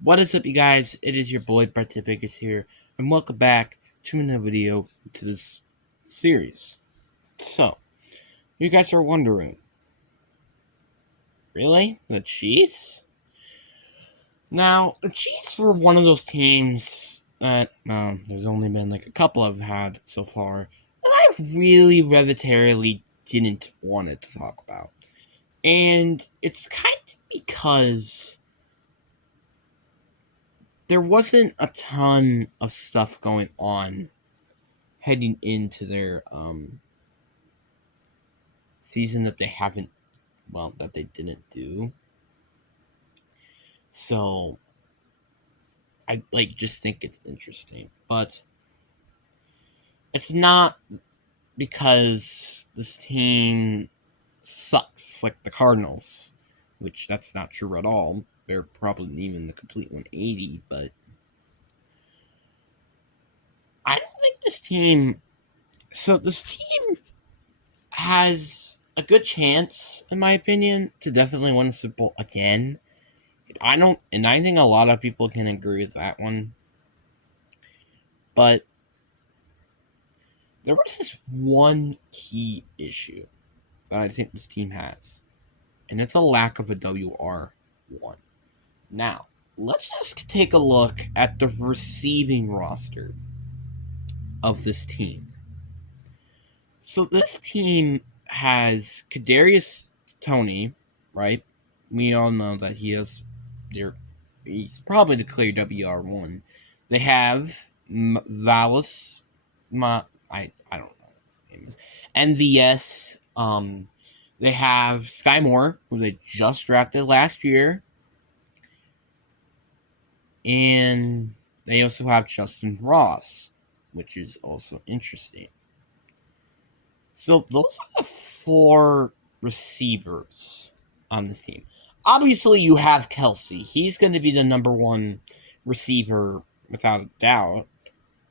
What is up, you guys? It is your boy Brett Tippicus here, and welcome back to another video to this series. So, you guys are wondering, really? The Chiefs? Now, the Chiefs were one of those teams that, there's only been like a couple I've had so far, that I really relatarily didn't want it to talk about. And it's kind of because there wasn't a ton of stuff going on heading into their season that they didn't do. So I just think it's interesting, but it's not because this team sucks like the Cardinals, which that's not true at all. They're probably even the complete 180, but I don't think this team. So this team has a good chance, in my opinion, to definitely win the Super Bowl again. I think a lot of people can agree with that one. But there was this one key issue that I think this team has, and it's a lack of a WR1. Now, let's just take a look at the receiving roster of this team. So this team has Kadarius Toney, right? We all know that he's probably the clear WR1. They have Valis, I don't know what his name is, MVS. They have Sky Moore, who they just drafted last year, and they also have Justin Ross, which is also interesting. So those are the four receivers on this team. Obviously, you have Kelsey. He's going to be the number one receiver without a doubt,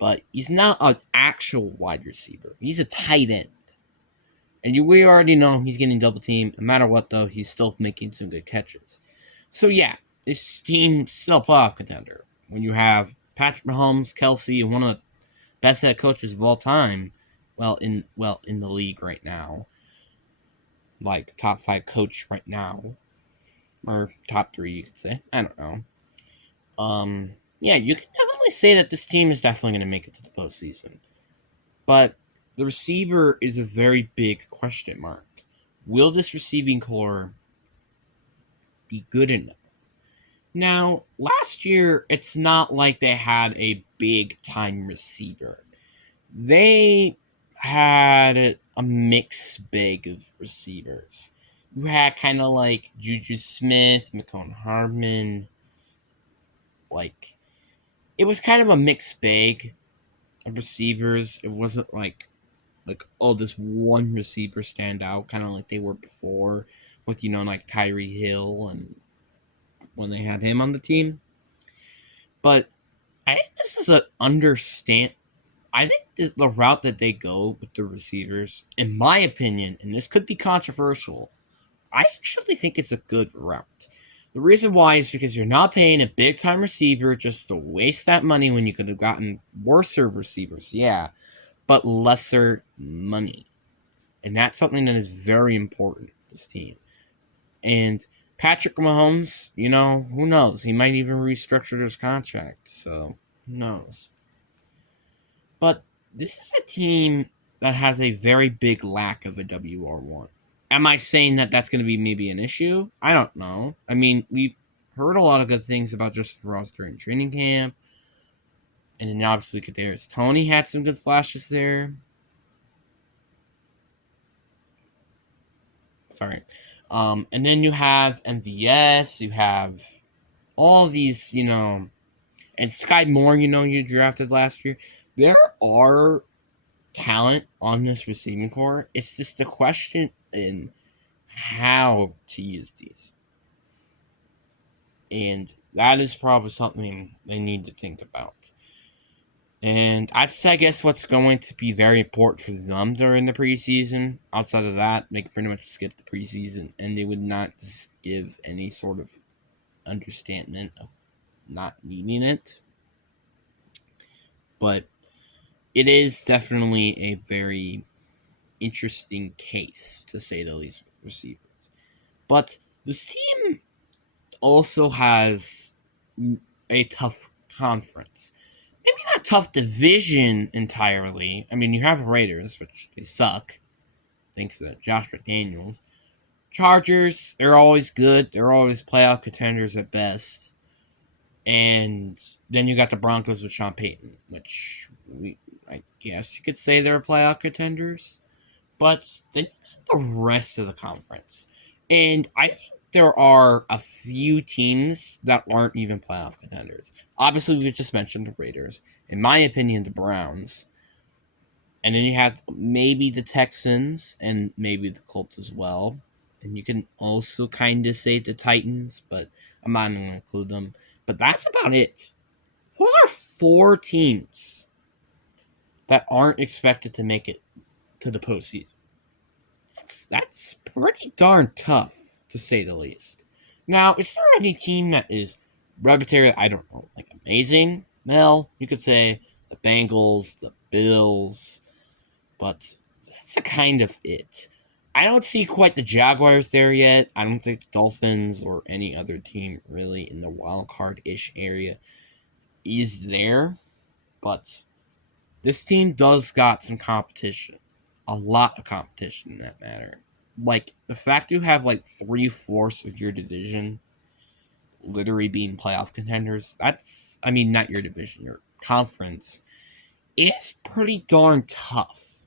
but he's not an actual wide receiver. He's a tight end. And we already know he's getting double teamed. No matter what, though, he's still making some good catches. So, yeah, this team's still a playoff contender. When you have Patrick Mahomes, Kelsey, and one of the best head coaches of all time, in the league right now, like top 5 coach right now, or top 3, you could say. I don't know. Yeah, you can definitely say that this team is definitely going to make it to the postseason. But the receiver is a very big question mark. Will this receiving core be good enough? Now, last year, it's not like they had a big time receiver. They had a mixed bag of receivers. You had kind of like Juju Smith, McCone Hardman. Like, it was kind of a mixed bag of receivers. It wasn't like this one receiver stand out, kind of like they were before with like Tyree Hill and when they had him on the team. But I think this is I think the route that they go with the receivers, in my opinion, and this could be controversial, I actually think it's a good route. The reason why is because you're not paying a big time receiver just to waste that money when you could have gotten worse receivers, yeah, but lesser money. And that's something that is very important to this team. And Patrick Mahomes, who knows? He might even restructure his contract, so who knows? But this is a team that has a very big lack of a WR1. Am I saying that that's going to be maybe an issue? I don't know. I mean, we heard a lot of good things about Justin Ross during training camp. And then obviously Kadarius Toney had some good flashes there. Sorry. And then you have MVS, you have all these, and Sky Moore, you drafted last year. There are talent on this receiving core. It's just the question in how to use these. And that is probably something they need to think about. And I guess what's going to be very important for them during the preseason, outside of that, they can pretty much skip the preseason and they would not give any sort of understanding of not needing it. But it is definitely a very interesting case, to say the least, with receivers. But this team also has a tough conference. Maybe not tough division entirely. I mean, you have the Raiders, which they suck, thanks to Josh McDaniels. Chargers, they're always good. They're always playoff contenders at best. And then you got the Broncos with Sean Payton, which I guess you could say they're playoff contenders. But then you got the rest of the conference. And I think there are a few teams that aren't even playoff contenders. Obviously, we just mentioned the Raiders. In my opinion, the Browns. And then you have maybe the Texans and maybe the Colts as well. And you can also kind of say the Titans, but I'm not going to include them. But that's about it. Those are 4 teams that aren't expected to make it to the postseason. That's pretty darn tough, to say the least. Now, is there any team that is arbitrary? I don't know, like amazing? Well, you could say the Bengals, the Bills, but that's a kind of it. I don't see quite the Jaguars there yet. I don't think the Dolphins or any other team really in the wild card-ish area is there, but this team does got some competition. A lot of competition in that matter. Like, the fact you have like 3/4 of your division literally being playoff contenders, I mean, not your division, your conference, is pretty darn tough.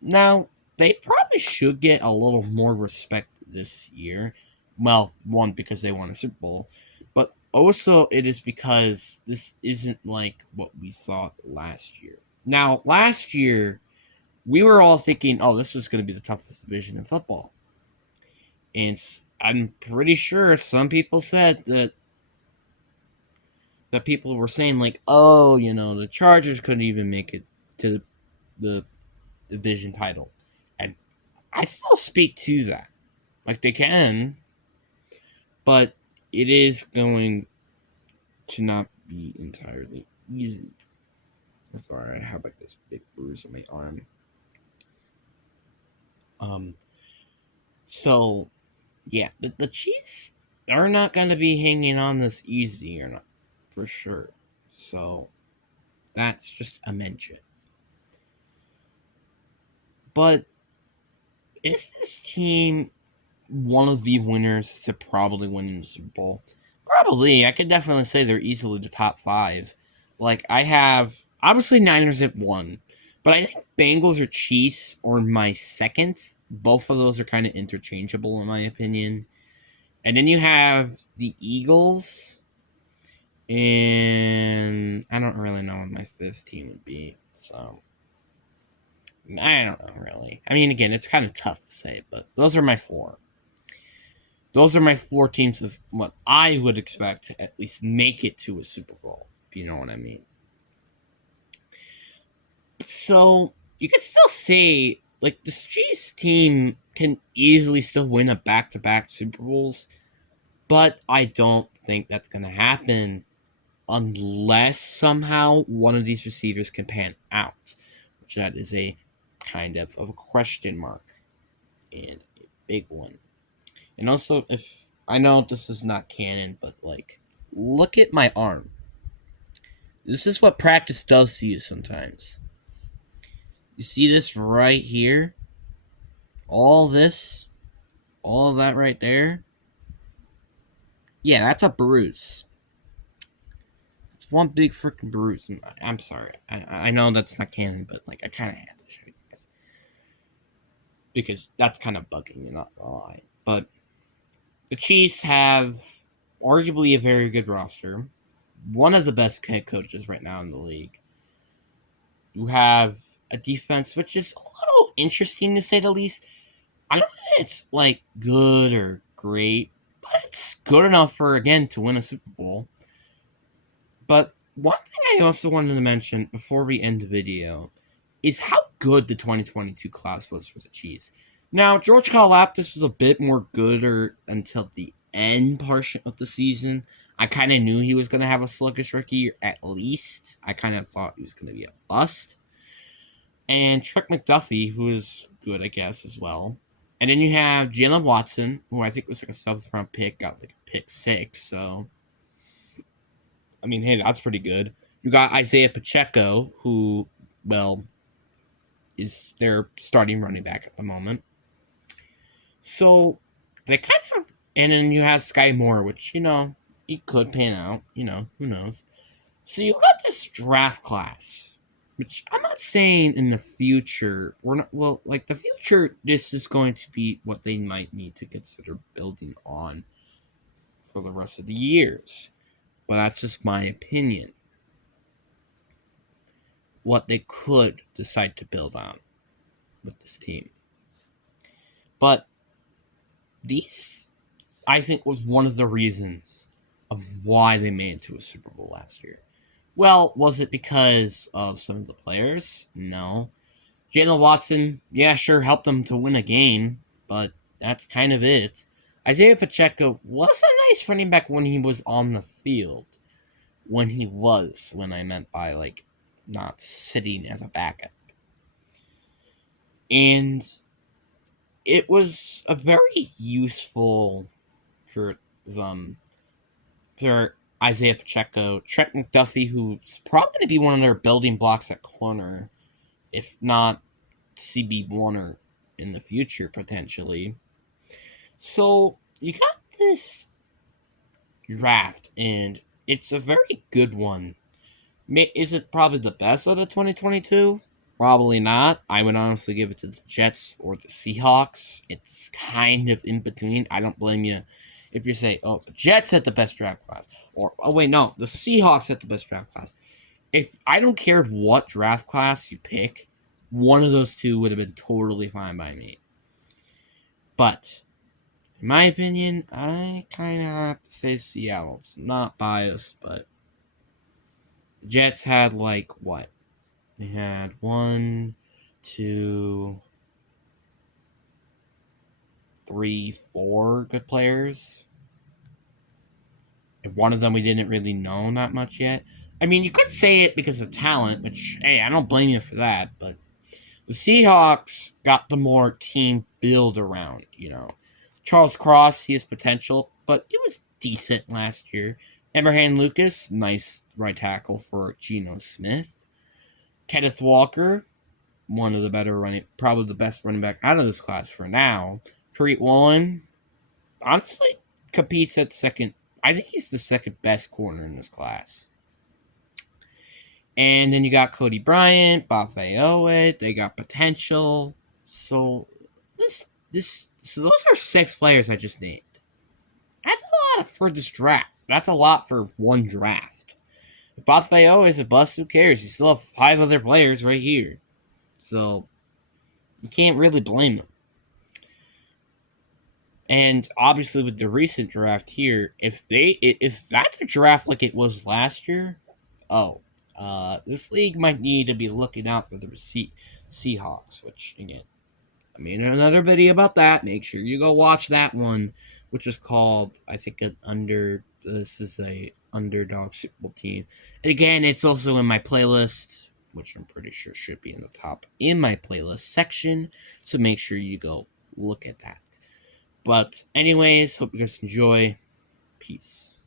Now, they probably should get a little more respect this year. Well, one, because they won a Super Bowl, but also it is because this isn't like what we thought last year. Now, last year, we were all thinking, oh, this was going to be the toughest division in football. And I'm pretty sure some people said that people were saying, like, oh, the Chargers couldn't even make it to the division title. And I still speak to that. Like, they can, but it is going to not be entirely easy. I'm sorry, I have like this big bruise on my arm. So yeah, the Chiefs are not going to be hanging on this easy or not, for sure. So that's just a mention. But is this team one of the winners to probably win the Super Bowl? Probably. I could definitely say they're easily the top 5. Like, I have, obviously Niners at 1, but I think Bengals or Chiefs are my second. Both of those are kind of interchangeable in my opinion. And then you have the Eagles, and I don't really know what my 5th team would be. So I don't know, really. I mean, again, it's kind of tough to say, but those are my 4. Those are my 4 teams of what I would expect to at least make it to a Super Bowl, if you know what I mean. So you could still say, like, the Chiefs team can easily still win a back-to-back Super Bowls, but I don't think that's going to happen unless somehow one of these receivers can pan out, which that is a kind of a question mark and a big one. And also, if I know this is not canon, but like, look at my arm. This is what practice does to you sometimes. You see this right here? All this, all of that right there? Yeah, that's a bruise. It's one big freaking bruise. I'm sorry. I know that's not canon, but like, I kind of had to show you guys. Because that's kind of bugging me, not gonna lie. But the Chiefs have arguably a very good roster. One of the best head coaches right now in the league. You have a defense which is a little interesting to say the least. I don't think it's like good or great, but it's good enough for, again, to win a Super Bowl. But one thing I also wanted to mention before we end the video is how good the 2022 class was for the Chiefs. Now, George Karlaftis was a bit more gooder until the end portion of the season, I kind of knew he was going to have a sluggish rookie year, at least. I kind of thought he was going to be a bust. And Trent McDuffie, who is good, I guess, as well. And then you have Jalen Watson, who I think was like a 7th-round pick, got like a pick 6. So, I mean, hey, that's pretty good. You got Isaiah Pacheco, who, well, is their starting running back at the moment. So, they kind of. And then you have Sky Moore, which, he could pan out. Who knows? So, you got this draft class, which I'm not saying in the future, we're not, well, like the future, this is going to be what they might need to consider building on for the rest of the years. But that's just my opinion. What they could decide to build on with this team. But these, I think, was one of the reasons of why they made it to a Super Bowl last year. Well, was it because of some of the players? No. Jalen Watson, yeah, sure, helped them to win a game, but that's kind of it. Isaiah Pacheco was a nice running back when he was on the field. When I meant by, like, not sitting as a backup. And it was a very useful for them, for Isaiah Pacheco, Trent McDuffie, who's probably going to be one of their building blocks at corner, if not CB Warner in the future, potentially. So, you got this draft, and it's a very good one. Is it probably the best of the 2022? Probably not. I would honestly give it to the Jets or the Seahawks. It's kind of in between. I don't blame you if you say, oh, the Jets had the best draft class. Or, oh, wait, no, the Seahawks had the best draft class. If I don't care what draft class you pick, one of those two would have been totally fine by me. But, in my opinion, I kind of have to say Seattle. It's not biased, but the Jets had, like, what? They had 1, 2, 3, 4 good players. And one of them we didn't really know that much yet. I mean, you could say it because of talent, which, hey, I don't blame you for that, but the Seahawks got the more team build around, Charles Cross, he has potential, but it was decent last year. Abraham Lucas, nice right tackle for Geno Smith. Kenneth Walker, one of the better probably the best running back out of this class for now. Tariq Woolen, honestly, competes at second. I think he's the second best corner in this class. And then you got Cody Bryant, Bafeoe. They got potential. So so those are 6 players I just named. That's a lot for this draft. That's a lot for one draft. If Bafeoe is a bust, who cares? You still have 5 other players right here. So you can't really blame them. And obviously with the recent draft here, if that's a draft like it was last year, this league might need to be looking out for the Seahawks, which, again, I made another video about that. Make sure you go watch that one, which is called, I think, this is a underdog Super Bowl team. And again, it's also in my playlist, which I'm pretty sure should be in the top in my playlist section. So make sure you go look at that. But anyways, hope you guys enjoy. Peace.